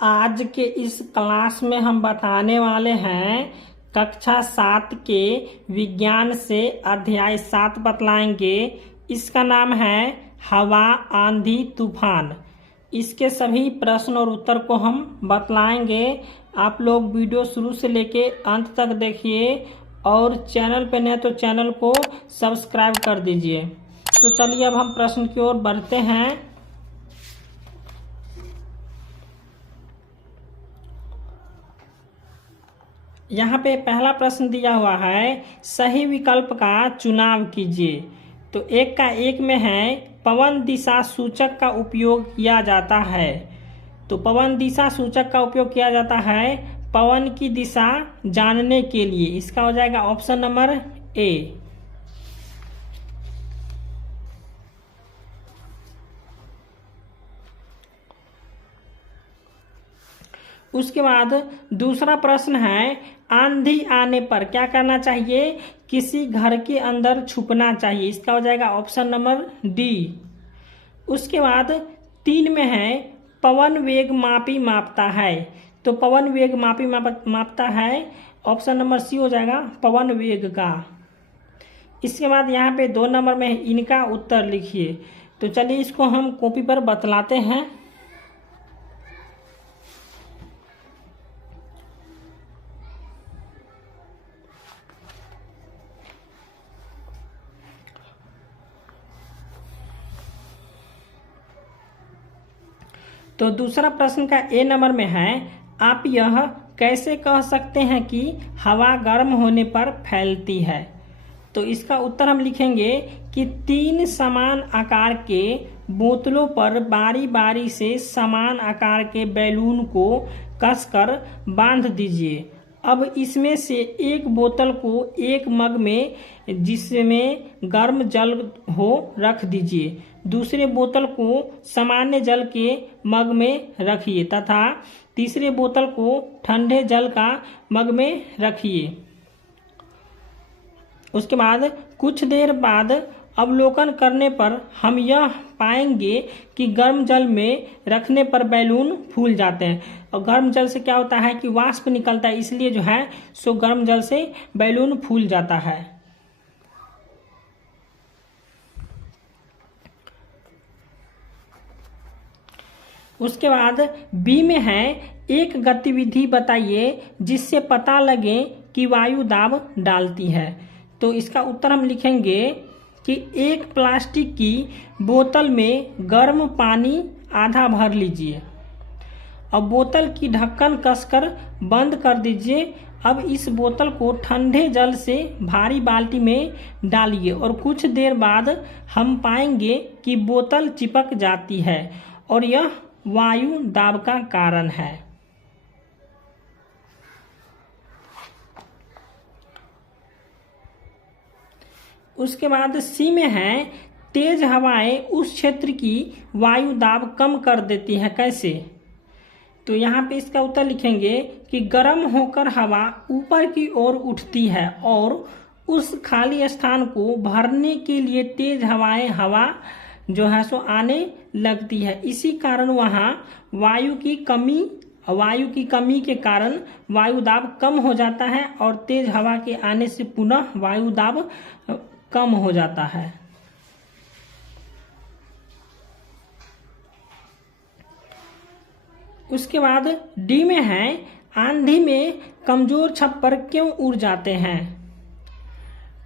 आज के इस क्लास में हम बताने वाले हैं कक्षा 7 के विज्ञान से अध्याय 7 बतलाएंगे। इसका नाम है हवा, आंधी, तूफान। इसके सभी प्रश्न और उत्तर को हम बतलाएंगे। आप लोग वीडियो शुरू से लेके अंत तक देखिए और चैनल पे नए तो चैनल को सब्सक्राइब कर दीजिए। तो चलिए अब हम प्रश्न की ओर बढ़ते हैं। यहाँ पे पहला प्रश्न दिया हुआ है, सही विकल्प का चुनाव कीजिए। तो एक का एक में है पवन दिशा सूचक का उपयोग किया जाता है। तो पवन दिशा सूचक का उपयोग किया जाता है पवन की दिशा जानने के लिए। इसका हो जाएगा ऑप्शन नंबर ए। उसके बाद दूसरा प्रश्न है, आंधी आने पर क्या करना चाहिए? किसी घर के अंदर छुपना चाहिए। इसका हो जाएगा ऑप्शन नंबर डी। उसके बाद 3 में है पवन वेग मापी मापता है। तो पवन वेग मापी मापता है, ऑप्शन नंबर सी हो जाएगा पवन वेग का। इसके बाद यहाँ पे 2 नंबर में इनका उत्तर लिखिए। तो चलिए इसको हम कॉपी पर बतलाते हैं। तो दूसरा प्रश्न का ए नंबर में है, आप यह कैसे कह सकते हैं कि हवा गर्म होने पर फैलती है? तो इसका उत्तर हम लिखेंगे कि 3 समान आकार के बोतलों पर बारी बारी से समान आकार के बैलून को कसकर बांध दीजिए। अब इसमें से एक बोतल को एक मग में जिसमें गर्म जल हो रख दीजिए। दूसरे बोतल को सामान्य जल के मग में रखिए तथा तीसरे बोतल को ठंडे जल का मग में रखिए। उसके बाद कुछ देर बाद अवलोकन करने पर हम यह पाएंगे कि गर्म जल में रखने पर बैलून फूल जाते हैं। और गर्म जल से क्या होता है कि वाष्प निकलता है, इसलिए जो है सो गर्म जल से बैलून फूल जाता है। उसके बाद बी में है, एक गतिविधि बताइए जिससे पता लगे कि वायु दाब डालती है। तो इसका उत्तर हम लिखेंगे कि एक प्लास्टिक की बोतल में गर्म पानी आधा भर लीजिए। अब बोतल की ढक्कन कसकर बंद कर दीजिए। अब इस बोतल को ठंडे जल से भारी बाल्टी में डालिए और कुछ देर बाद हम पाएंगे कि बोतल चिपक जाती है और यह वायु दाब का कारण है। उसके बाद सी में है, तेज हवाएं उस क्षेत्र की वायु दाब कम कर देती है, कैसे? तो यहाँ पे इसका उत्तर लिखेंगे कि गर्म होकर हवा ऊपर की ओर उठती है और उस खाली स्थान को भरने के लिए तेज हवा जो है सो आने लगती है। इसी कारण वहाँ वायु की कमी के कारण वायु दाब कम हो जाता है और तेज हवा के आने से पुनः वायु दाब कम हो जाता है। उसके बाद डी में है, आंधी में कमजोर छप्पर क्यों उड़ जाते हैं?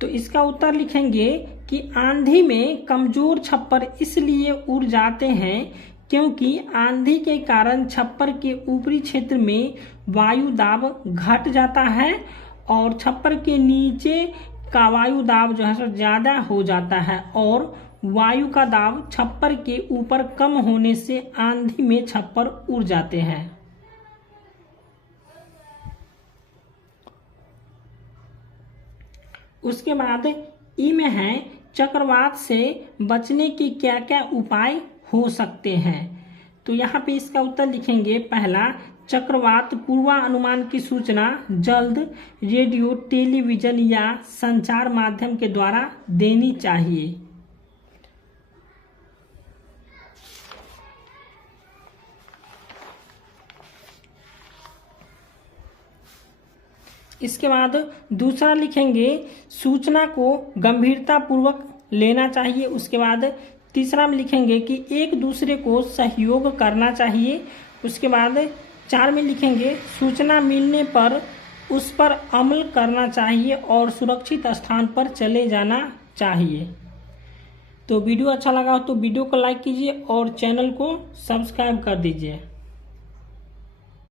तो इसका उत्तर लिखेंगे कि आंधी में कमजोर छप्पर इसलिए उड़ जाते हैं क्योंकि आंधी के कारण छप्पर के ऊपरी क्षेत्र में वायु दाब घट जाता है और छप्पर के नीचे का वायु दाब जो है सो ज्यादा हो जाता है और वायु का दाब छप्पर के ऊपर कम होने से आंधी में छप्पर उड़ जाते हैं। उसके बाद ई में है, चक्रवात से बचने के क्या क्या उपाय हो सकते हैं? तो यहाँ पे इसका उत्तर लिखेंगे, पहला, चक्रवात पूर्वानुमान की सूचना जल्द रेडियो, टेलीविजन या संचार माध्यम के द्वारा देनी चाहिए। इसके बाद दूसरा लिखेंगे सूचना को गंभीरता पूर्वक लेना चाहिए। उसके बाद तीसरा में लिखेंगे कि एक दूसरे को सहयोग करना चाहिए। उसके बाद 4 में लिखेंगे सूचना मिलने पर उस पर अमल करना चाहिए और सुरक्षित स्थान पर चले जाना चाहिए। तो वीडियो अच्छा लगा हो तो वीडियो को लाइक कीजिए और चैनल को सब्सक्राइब कर दीजिए।